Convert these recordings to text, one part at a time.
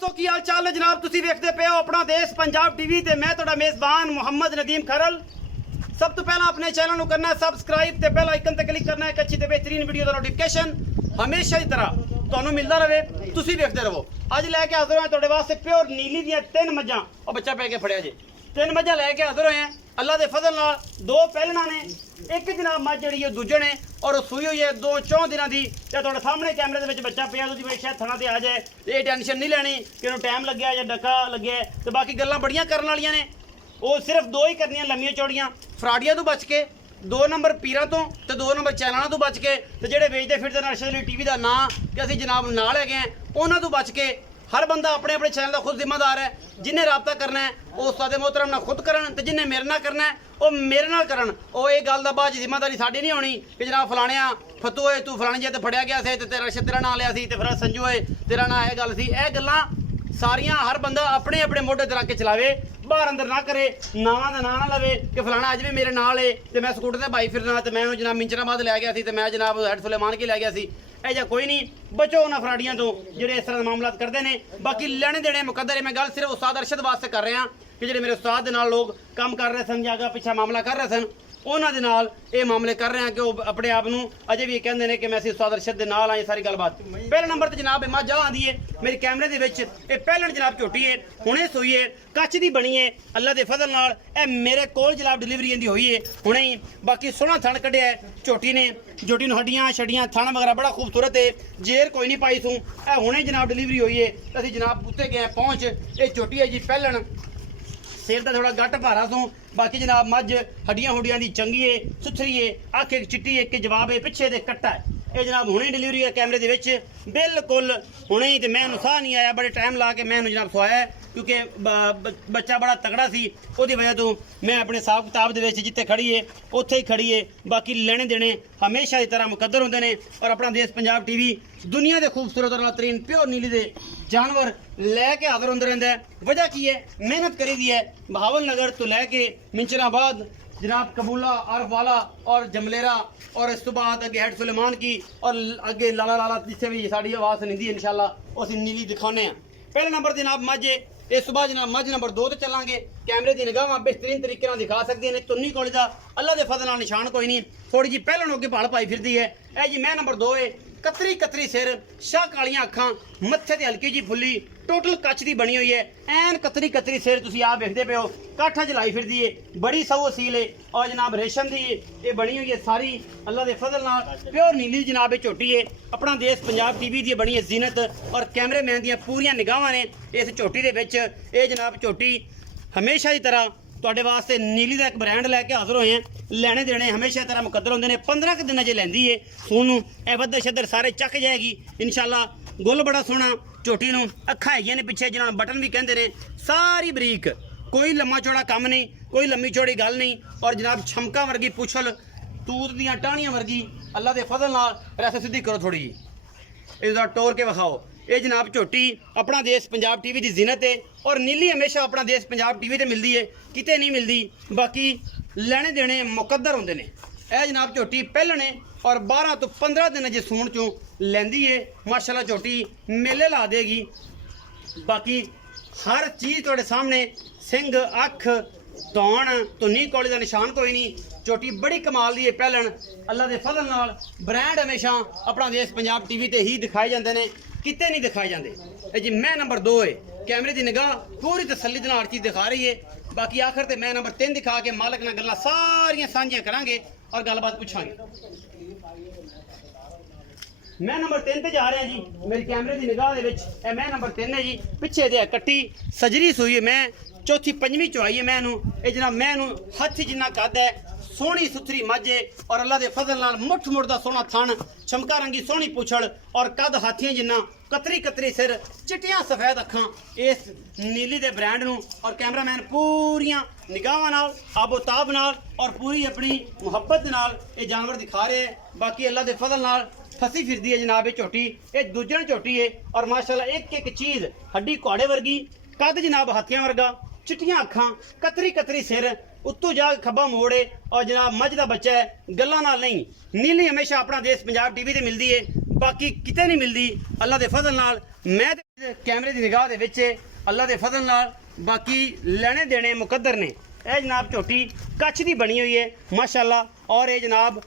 तो की हाल चाल है जनाब तुसी वेखदे पे हो अपना देश पंजाब टीवी ते मैं तुहाडा मेज़बान मुहम्मद नदीम खरल। सब तो पहला अपने चैनल को करना है सबसक्राइब ते बेल आइकन ते क्लिक करना है एक अच्छी ते बेहतरीन वीडियो का नोटिफिकेशन हमेशा की तरह तुहानू मिलता रहे तुसी वेखदे रहो। अज लैके हाजिर होए तुहाडे वास्ते प्योर नीली दियां 3 मज्जां और बच्चा पै के फड़िया जे 3 मज्जां लैके हाजिर होए हैं अल्लाह के फजल नाल। 2 पहलना ने एक जनाब मज जी दूजे ने और सूई हुई है 2-4 दिनों की थोड़े सामने कैमरे के बच्चा पिया तुझे शायद थना से आ जाए ये टेंशन नहीं लैनी कि टाइम लग्या या डका लगे तो बाकी गल्लां बड़ियां करने वालियां ने वो सिर्फ 2 ही करनियां लम्मियां चौड़ियां फ्राडियां तो बच के 2 नंबर पीरां तो 2 नंबर चैनलों तो बच के तो जेडे वेचते फिरते नशे टीवी का नां कि असीं जनाब नाल है गए उन्होंने तो बच के हर बंदा अपने अपने चैनल का खुद जिम्मेदार है। जिन्हें रबता करना है वो उस्ताद मोहतरम ना खुद करन ते जिन्हें मेरे नाल करना है वो मेरे नाल करन। वो ये गल दा बाद जिम्मेदारी साडी नहीं होनी कि जनाब फलाणिया फतू होए तू फलाणी जे ते फड़िया गया से ते तेरा नाम लिया सी ते फिर संजू होए तेरा नाम है गल सी। यह गल्लां सारियां हर बंदा अपने अपने मोढे ते रख के चलावे बाहर अंदर ना करे नावां दा नां ना लवे कि फलाना अज भी मेरे नाल है ते मैं स्कूटर ते बाई फिरना ते मैं जनाब मिंचराबाद लै गया सी ते मैं जनाब हैड सुलेमान की लै गया सी। ऐजा कोई नहीं बचो उन्होंने फराडियां तो जेडे इस तरह मामला करते हैं। बाकी लेने देने मुकद्दर है मैं गल सिर्फ उस्ताद अरशद वास्ते कर रहा कि जेडे मेरे उस्ताद दे नाल लोग काम कर रहे सन जागा पिछा मामला कर रहे सन उन्होंने दे नाल ये मामले कर रहे हैं कि वो अपने आप को अजे भी कहते हैं कि मैं उस्ताद अरशद दे नाल आई सारी गलबात। पहले नंबर तो जनाब मझ आँदी है मेरे कैमरे के विच ये पहलन जनाब झोटी है हुणे सूई है कच की बनी है अल्लाह के फजल नाल ए मेरे कोल जनाब डिलीवरी इहदी हुई है हुणे ही। बाकी सोहना थण कढ़िया है झोटी ने झोटी नूं हड्डियां छड्डियां थण वगैरह बड़ा खूबसूरत है जेर कोई नहीं पाई सूं ए हुणे जनाब डिलीवरी हुई है असीं जनाब उत्ते गए पहुँच ये झोटी है जी पहलन सिर का थोड़ा गट भारा सूं। बाकी जनाब मझ हड्डियां हुड्डियां दी चंगी है सुथरी है अख एक चिट्टी एक जवाब है पिछे दे कट्टा है ये जनाब हुणे डिलीवरी है कैमरे दे विच बिल्कुल हुणे ही। तो मैं साह नहीं आया बड़े टाइम ला के मैं जनाब सुआया क्योंकि बच्चा बड़ा तगड़ा सी उहदी वजह तो मैं अपने हिसाब किताब दे विच जिथे खड़ी है उत्थे ही खड़ी है। बाकी लेने देने हमेशा की तरह मुकद्दर होंदे ने और अपना देश पंजाब टीवी दुनिया के खूबसूरत और तरीन प्योर नीली दे जानवर लैके हाजिर होंदा रहिंदा है। वजह की है मेहनत करी दी है बहावल नगर तो लैके मिंचराबाद जनाब कबूला आरफवाला और जमलेरा और इस तो बाद अगे हैड सुलेमान की और अगे लाला लाला जिथे भी साड़ी आवाज़ सुनिंदी है इंशाल्लाह उस नीली दिखाने हैं। पहले नंबर जनाब मझ इस सुबह जनाब मझ नंबर 2 ते चलांगे कैमरे की निगाह बेहतरीन तरीके नाल दिखा सकती है तुन्नी कोली दा अल्लाह के फजल नाल निशान कोई नहीं थोड़ी जी पहले अगे भाल पाई फिरदी है। ए जी मैं नंबर 2 है कतरी कतरी सिर शाह कालियां अखां मत्थे ते हल्की जी फुल्ली टोटल कच की बनी हुई है एन कतरी कतरी सिर तुसीं आप देखते पे हो काठा च लाई फिरदी है बड़ी सौ असील है और जनाब रेशम की ये बनी हुई है सारी अल्लाह के फजल नाल प्योर नीली जनाब झोटी है अपना देश पंजाब टीवी की बनी है जीनत और कैमरे मैन दियां पूरियां निगाहां ने इस झोटी दे विच। ये जनाब झोटी हमेशा की तरह तुहाडे वास्ते नीली का एक ब्रांड लैके हाजिर होए हैं लेने देने हमेशा तरह मुकद्दर होंदे ने 15 के दिन जे लैंदी है सोनू ए बद्दर शद्दर सारे चक जाएगी इंशाल्लाह। गुल बड़ा सोहना झोटी नूं अखां हैगियां ने पिछे जिन्हां बटन भी कहंदे ने सारी बरीक कोई लम्मा चौड़ा काम नहीं कोई लम्मी चौड़ी गल नहीं और जनाब छमका वर्गी पुछल तूत दियां टाहनियां वर्गी अल्लाह के फजल नाल रैसे सीधी करो थोड़ी जी इसदा टोर के विखाओ। ये जनाब झोटी अपना देश पंजाब टीवी की जीनत है और नीली हमेशा अपना देश पंजाब टीवी ते मिलती है किते नहीं मिलती। बाकी लेने देने मुकद्दर होंदे ने। यह जनाब झोटी पहलने और 12 तो 15 दिन जे सूण चों लैंदी है माशाल्लाह झोटी मेले ला देगी। बाकी हर चीज़ तुहाडे सामने सिंग अख दौण धुन्नी कोली का निशान कोई नहीं झोटी बड़ी कमाल दी है पहलन अल्लाह के फजल नाल ब्रांड हमेशा अपना देश पंजाब टीवी ते ही दिखाए जाते हैं किते नहीं दिखाए जाते। जी मैं नंबर 2 है कैमरे की निगाह पूरी तसल्ली हर चीज़ दिखा रही है। बाकी आखिर ते मैं नंबर 3 दिखा के मालक नाल गल्लां सारियां सांझियां करांगे और गलबात पूछांगे। मैं नंबर 3 ते जा रहा जी मेरी कैमरे की निगाह दे विच मैं नंबर 3 है जी पिछे दे कट्टी सजरी सूई है मैं चौथी पंजवीं चौई है मैं ये जनाब मैं हाथी जिन्ना कद है सोहनी सुथरी मझ है और अल्लाह के फजल नाल मुठ मुड़दा सोहना थन चमका रंगी सोहनी पुछड़ और कद हाथियां जिन्ना कतरी कतरी सिर चिट्टियां सफेद अखां इस नीली दे ब्रांड नूं और कैमरामैन पूरियां निगाहां नाल आबोताब नाल और पूरी अपनी मुहब्बत नाल ये जानवर दिखा रहे हैं। बाकी अल्लाह के फजल नाल फसी फिरदी है जनाब ये झोटी ये दूजन झोटी है और माशाल्लाह एक एक चीज़ हड्डी घोड़े वर्गी कद जनाब हाथियां वर्गा चिट्टियां अखां कतरी कतरी सिर उत्तों जा खब्बा मोड़े और जनाब मझ का बच्चा है गल्लां नाल नहीं नीली हमेशा अपना देश पंजाब टीवी ते मिलती है ਬਾਕੀ ਕਿਤੇ ਨਹੀਂ ਮਿਲਦੀ ਅੱਲਾ ਦੇ ਫਜ਼ਲ ਨਾਲ। ਮੈਂ ਤੇ ਕੈਮਰੇ ਦੀ ਨਿਗਾਹ ਦੇ ਵਿੱਚ ਅੱਲਾ ਦੇ ਫਜ਼ਲ ਨਾਲ ਬਾਕੀ ਲੈਣੇ ਦੇਣੇ ਮੁਕੱਦਰ ਨੇ। ਇਹ ਜਨਾਬ ਝੋਟੀ ਕੱਚ ਦੀ ਬਣੀ ਹੋਈ ਹੈ ਮਾਸ਼ਾਅੱਲਾ, ਔਰ ਇਹ ਜਨਾਬ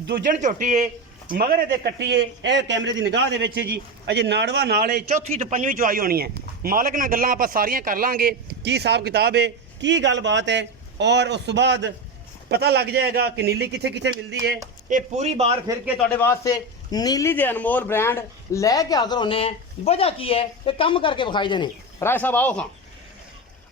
ਦੂਜਣ ਝੋਟੀ ਹੈ, ਮਗਰ ਇਹਦੇ ਕੱਟੀ ਹੈ। ਇਹ ਕੈਮਰੇ ਦੀ ਨਿਗਾਹ ਦੇ ਵਿੱਚ ਜੀ ਅਜੇ ਨਾੜਵਾ ਨਾਲ ਹੈ, ਚੌਥੀ ਤੋਂ ਪੰਜਵੀਂ ਚੁਆਈ ਹੋਣੀ ਹੈ। ਮਾਲਕ ਨਾਲ ਗੱਲਾਂ ਆਪਾਂ ਸਾਰੀਆਂ ਕਰ ਲਾਂਗੇ, ਕੀ ਹਿਸਾਬ ਕਿਤਾਬ ਹੈ, ਕੀ ਗੱਲਬਾਤ ਹੈ, ਔਰ ਉਸ ਤੋਂ ਬਾਅਦ ਪਤਾ ਲੱਗ ਜਾਏਗਾ ਕਿ ਨੀਲੀ ਕਿੱਥੇ ਕਿੱਥੇ ਮਿਲਦੀ ਹੈ। ਇਹ ਪੂਰੀ ਬਾਰ ਫਿਰ ਕੇ ਤੁਹਾਡੇ ਵਾਸਤੇ ਨੀਲੀ ਦੇ ਅਨਮੋਲ ਬ੍ਰਾਂਡ ਲੈ ਕੇ ਹਾਜ਼ਰ ਹੋਣੇ हैं। वजह की है कि काम करके विखाई देने। राय साहब आओ खां।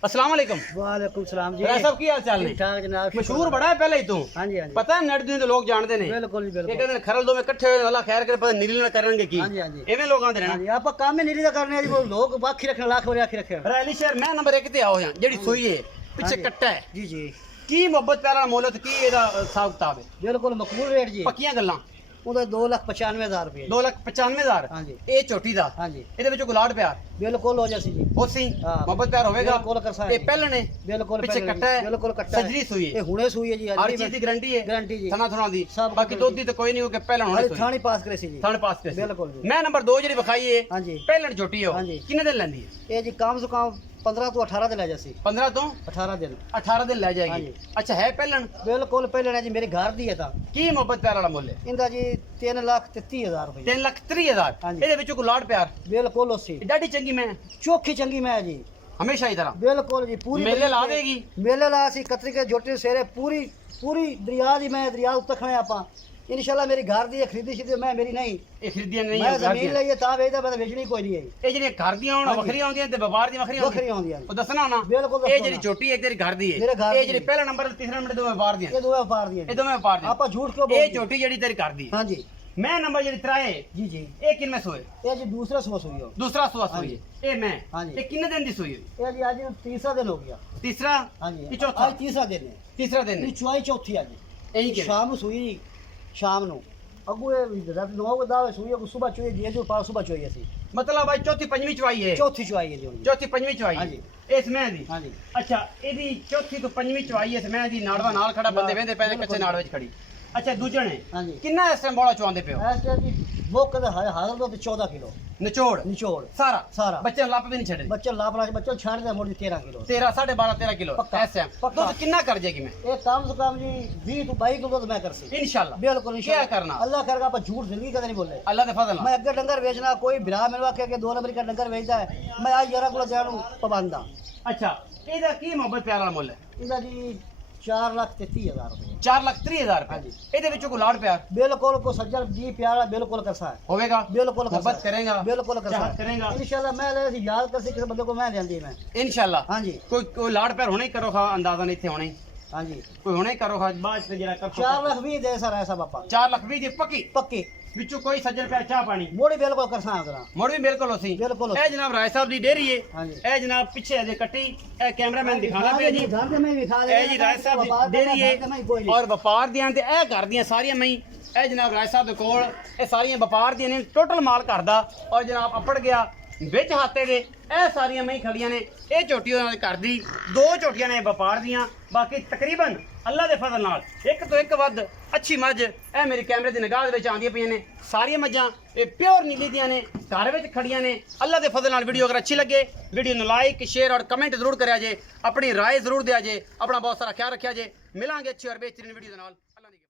अस्सलाम वालेकुम। वालेकुम सलाम जी। राय साहब की हाल चाल ने? ठीक ठाक जनाब। मशहूर बड़ा है पहले ही तू। हाँ जी हाँ जी। पता है नेट दुनिया लोग जानते ने। बिल्कुल जी ये बिल्कुल। कहते खरल दो में इकट्ठे हुए अल्लाह खैर करे, पता नीली ना करेंगे की। हाँ जी हाँ जी। एवें लोग आंदे हाँ रहना। जी आप काम ही नहीं करने जी, वो लोग बाकी रखने लाख वाले आखिर रखे। रैली शहर मैं नंबर 1 ते आओ यहां जेड़ी सोई है पीछे जी। कट्टा है जी जी की मोहब्बत प्यारा मोल ते की एदा हिसाब किताब है? बिल्कुल मकबूल रेट जी। पक्कियां गल्लां ਉਹਦਾ 2,95,000 ਰੁਪਏ। 2,95,000। हाँ जी। ਇਹ ਝੋਟੀ ਦਾ हाँ जी ਇਹਦੇ ਵਿੱਚੋਂ ਗੁਲਾੜ ਪਿਆਰ बिल्कुल हो जासी जी। ਹੋਸੀ हाँ। ਮੁਹੱਬਤ ਪਿਆਰ ਹੋਵੇਗਾ। बिल्कुल कर सकते ਇਹ ਪਹਿਲਣ ਹੈ बिल्कुल ਪਿੱਛੇ पहले ਕੱਟਾ ਹੈ, बिल्कुल कट्टा सजरी सुई है। ये हुने सुई है जी। हर चीज की गारंटी है। गारंटी जी। थना थना दी सब बाकी कुछ दुध दी तो कोई नहीं हो कि पहलन होने अरे सुई थानी पास करे सी जी। थाने पास कैसे बिल्कुल जी। मैं नंबर 2 ਜਿਹੜੀ ਵਿਖਾਈ ਹੈ हाँ जी ਪਹਿਲਣ ਝੋਟੀ ਹੋ हाँ जी। ਕਿੰਨੇ ਦਿਨ ਲੈਂਦੀ ਹੈ? ये जी काम से काम 15 ਤੋਂ 18 ਦਿਨ ਲੈ ਜਾਸੀ। 15 ਤੋਂ 18 ਦਿਨ 18 ਦਿਨ ਲੈ हाँ ਜਾਏਗੀ। जी। ਅੱਛਾ ਹੈ ਪਹਿਲਣ ਬਿਲਕੁਲ ਪਹਿਲੇ ਨੇ ਜੀ ਮੇਰੇ ਘਰ ਦੀ ਹੈ ਤਾਂ ਕੀ ਮੁਹੱਬਤ ਪਿਆਰ ਵਾਲਾ ਮੁੱਲ ਹੈ? ਇਹਦਾ ਜੀ 3,30,000 ਰੁਪਏ। 3,30,000 ਹਾਂਜੀ। ਇਹਦੇ ਵਿੱਚੋਂ ਗੁਲਾੜ ਪਿਆਰ ਬਿਲकुल ਉਸੇ ਇਹ ਡਾਢੀ ਚੰਗੀ ਮੈਂ ਚੋਖੀ ਚੰਗੀ ਮੈਂ ਜੀ। ਹਮੇਸ਼ਾ ਹੀ ਤਰ੍ਹਾਂ ਬਿਲकुल ਜੀ ਪੂਰੀ ਮੇਲੇ ਲਾ ਦੇਗੀ। ਮੇਲੇ ਲਾ ਸੀ ਕਤਰੀ ਕੇ ਜੋਟੇ ਸੇਰੇ ਪੂਰੀ ਪੂਰੀ ਦਰਿਆ ਦੀ ਮੈਂ ਦਰਿਆ ਉੱਤੇ ਖੜੇ ਆਪਾਂ ਇਨਸ਼ਾਅੱਲਾ ਮੇਰੀ ਘਰ ਦੀ ਹੈ, ਖਰੀਦੀ ਸੀ ਮੈਂ ਮੇਰੀ ਨਹੀਂ ਇਹ ਖਰੀਦੀਆਂ ਨਹੀਂ ਮੈਂ ਹੈ ਜ਼ਮੀਨ ਲਈ ਹੈ ਤਾਂ ਵੇਚਦਾ, ਮੈਂ ਤਾਂ ਵੇਚਣੀ ਕੋਈ ਨਹੀਂ ਹੈ। ਇਹ ਜਿਹੜੀਆਂ ਘਰ ਦੀਆਂ ਹੁਣ ਹਾਂਜੀ। ਵੱਖਰੀਆਂ ਆਉਂਦੀਆਂ ਤੇ ਵਪਾਰ ਦੀਆਂ ਵੱਖਰੀਆਂ ਵੱਖਰੀਆਂ ਆਉਂਦੀਆਂ ਨੇ। ਉਹ ਦੱਸਣਾ ਨਾ ਬਿਲਕੁਲ ਇਹ ਦੱਸੋ ਜਿਹੜੀ ਨਾ। ਛੋਟੀ ਹੈ ਤੇਰੀ ਘਰ ਦੀ ਹੈ, ਮੇਰੇ ਘਰ ਇਹ ਦੀ ਜਿਹੜੀ ਹੈ। ਪਹਿਲਾ ਨੰਬਰ ਤੇ ਤੀਸਰਾ ਨੰਬਰ ਦੋਵੇਂ ਵਪਾਰ ਦੀਆਂ ਇਹ ਦੋਵੇਂ ਵਪਾਰ ਦੀਆਂ ਇਹ ਦੋਵੇਂ ਵਪਾਰ ਦੀਆਂ। ਆਪਾਂ ਝੂਠ ਕਿਉਂ ਇਹ ਬੋਲਦੇ? ਛੋਟੀ ਜਿਹੜੀ ਤੇਰੀ ਘਰ ਦੀ ਹਾਂਜੀ ਮੈਂ ਨੰਬਰ ਜਿਹੜੀ ਤਰਾਏ ਜੀ ਜੀ। ਇਹ ਕਿੰਨੇ ਸੋਏ? ਇਹ ਜੀ ਦੂਸਰਾ ਸੂਆ ਸੂਈ ਹੋ। दूसरा सुआ सोई ਹਾਂਜੀ। है ये मैं ਹਾਂਜੀ। ये कितने दिन दी सोई है? ਇਹ ਜੀ ਅੱਜ ਤੀਸਰਾ ਦਿਨ ਹੋ ਗਿਆ। तीसरा ਹਾਂਜੀ ये चौथा ਅੱਜ ਤੀਸਰਾ ਦਿਨ ਹੈ। तीसरा दिन ਇਹ है ਚੁਆਈ ਚੌਥੀ ਅੱਜ। यही के ਸ਼ਾਮ ਨੂੰ ਸੂਈ ਜੀ, ਸ਼ਾਮ ਨੂੰ ਅੱਗੂ ਇਹ ਰਾਤ 9 ਵਜੇ ਦਾ ਸੂਈ ਅੱਗੂ ਸਵੇਰ ਚੋਈ ਜੀ ਜੋ ਪਾਸ ਸਵੇਰ ਚੋਈ ਅਸੀਂ। मतलब भाई चौथी पंजवी चवाई है ਚੌਥੀ ਚੁਆਈ ਹੈ ਜੀ ਹੁਣ। चौथी पंजवी चवाई ਹਾਂਜੀ। है इस मैं दी ਹਾਂਜੀ अच्छा ਇਹਦੀ ਚੌਥੀ ਤੋਂ ਪੰਜਵੀਂ ਚਵਾਈ ਇਸ ਮੈਂ ਦੀ ਨਾੜਵਾ ਨਾਲ ਖੜਾ ਬੰਦੇ ਵੇਂਦੇ ਪਏ ਨੇ ਕੱਚੇ ਨਾੜ ਵਿੱਚ ਖੜੀ। ਅੱਛਾ ਦੂਜਣ ਹੈ ਹਾਂਜੀ ਕਿੰਨਾ ਇਸ ਟਾਈਮ ਬੋਲਾ ਚਵਾਉਂਦੇ ਪਿਓ? ਐਸ ਤੇ ਜੀ ਬੁੱਕ ਦਾ ਹਾਜ਼ਰ ਦੋ ਤੇ 14 ਕਿਲੋ ਨਿਚੋੜ ਨਿਚੋੜ ਸਾਰਾ ਸਾਰਾ। ਬੱਚੇ ਲੱਪ ਵੀ ਨਹੀਂ ਛੱਡੇ ਬੱਚਾ ਲਾਪਰਾ ਬੱਚਾ ਛੱਡ ਦੇ ਮੋੜ 13 ਕਿਲੋ। 13 12.5 13 ਕਿਲੋ ਪੱਕਾ। ਐਸ ਟਾਈਮ ਪੱਕਾ। ਦੁੱਧ ਕਿੰਨਾ ਕਰ ਜਾਏਗੀ ਮੈਂ ਇਹ ਕੰਮ ਸੇ ਕੰਮ ਜੀ 20 ਤੋਂ 22 ਕਿਲੋ ਤਾਂ ਮੈਂ ਕਰ ਸੀ। इंशाल्लाह बिल्कुल इंशाल्लाह क्या करना? अल्लाह करेगा आप झूठ जिंदगी कदे नहीं बोले। अल्लाह दे फजल मैं नाल अगर डंगर बेचना कोई बिरा मिलवा के 2 नंबर का डंगर बेचता है मैं आज 11 किलो देणू पाबंद हां। अच्छा ਇਹਦਾ ਕੀ ਮੁਹੱਬਤ ਪਿਆਰ ਵਾਲਾ ਮੁੱਲ ਹੈ? ਇਹਦਾ ਜੀ 4,33,000 रुपए। 4,30,000 ਰੁਪਏ ਹਾਂਜੀ। ਇਹਦੇ ਵਿੱਚੋਂ ਕੋਈ ਲਾੜ ਪਿਆਰ बिल्कुल को सज्जन जी प्यारा बिल्कुल करसा है। ਹੋਵੇਗਾ? बिल्कुल मोहब्बत करेगा? बिल्कुल करसा चाहत करेगा? इंशाल्लाह मैं ले याद कर किसी बंदे को मैं लेंदी मैं। ਇਨਸ਼ਾਅੱਲਾ हां जी ਕੋਈ ਲਾੜ ਪਿਆਰ ਹੋਣੇ ਕਰੋ ਖਾ ਅੰਦਾਜ਼ਾ ਨਹੀਂ ਇੱਥੇ ਹੋਣੇ हां जी ਕੋਈ ਹੋਣੇ ਕਰੋ ਖਾ ਬਾਅਦ ਤੇ ਜਿਹੜਾ ਕਰ 4,20,000 दे सर ऐसा पापा 4,20,000 ਦੀ ਪੱਕੀ पक्की ਵਿੱਚੋਂ ਕੋਈ ਸੱਜਣ ਪਿਆਰ ਚਾਹ ਪਾਣੀ मोड़ी बिल्कुल करसा है उधर। ਮੁੜ ਵੀ ਮੇਰੇ ਕੋਲ ਅਸੀਂ बिल्कुल ਇਹ ਜਨਾਬ ਰਾਏ ਸਾਹਿਬ ਦੀ ਡੇਰੀ ਹੈ हां जी ਇਹ ਜਨਾਬ ਪਿੱਛੇ ਅਜੇ ਕੱਟੀ ਇਹ ਕੈਮਰਾਮੈਨ ਦਿਖਾਣਾ ਪਿਆ ਜੀ घर में दिखा दे ਇਹ ਜੀ ਰਾਏ ਸਾਹਿਬ ਦੀ ਡੇਰੀ ਹੈ ਔਰ ਵਪਾਰ ਦੀਆਂ ਤੇ ਇਹ ਘਰ ਦੀਆਂ ਸਾਰੀਆਂ ਮੈਂ ਇਹ ਜਨਾਬ ਰਾਏ ਸਾਹਿਬ ਦੇ ਕੋਲ ਇਹ ਸਾਰੀਆਂ ਵਪਾਰ ਦੀਆਂ ਨੇ ਟੋਟਲ ਮਾਲ ਘਰ ਦਾ ਔਰ ਜਨਾਬ ਅੱਪੜ ਗਿਆ ਵਿੱਚ ਹਾਤੇ ਦੇ ਇਹ ਸਾਰੀਆਂ ਮੈਂ ਖੜੀਆਂ ਨੇ ਇਹ ਝੋਟੀ ਉਹਨਾਂ ਦੇ ਘਰ ਦੀ 2 ਝੋਟੀਆਂ ਨੇ ਵਪਾਰ ਦੀਆਂ ਬਾਕੀ ਤਕਰੀਬਨ ਅੱਲਾ ਦੇ ਫਜ਼ਲ ਨਾਲ ਇੱਕ ਤੋਂ ਇੱਕ ਵੱਧ ਅੱਛੀ ਮੱਝ ਇਹ ਮੇਰੀ ਕੈਮਰੇ ਦੀ ਨਿਗਾਹ ਦੇ ਵਿੱਚ ਆਉਂਦੀਆਂ ਪਈਆਂ ਨੇ ਸਾਰੀਆਂ ਮੱਝਾਂ ਇਹ ਪਿਓਰ ਨੀਲੀ ਦੀਆਂ ਨੇ ਘਰ ਵਿੱਚ ਖੜੀਆਂ ਨੇ ਅੱਲਾ ਦੇ ਫਜ਼ਲ ਨਾਲ ਵੀਡੀਓ ਅਗਰ ਅੱਛੀ ਲੱਗੇ ਵੀਡੀਓ ਨੂੰ ਲਾਈਕ ਸ਼ੇਅਰ ਔਰ ਕਮੈਂਟ ਜ਼ਰੂਰ ਕਰਿਆ ਜੇ ਆਪਣੀ ਰਾਏ ਜ਼ਰੂਰ ਦਿਆ ਜੇ ਆਪਣਾ ਬਹੁਤ ਸਾਰਾ ਖਿਆਲ ਰੱਖਿਆ ਜੇ ਮਿਲਾਂਗੇ ਅੱਛੀ ਔਰ ਬਿਹਤਰੀਨ ਵੀਡੀਓ ਦੇ ਨਾਲ।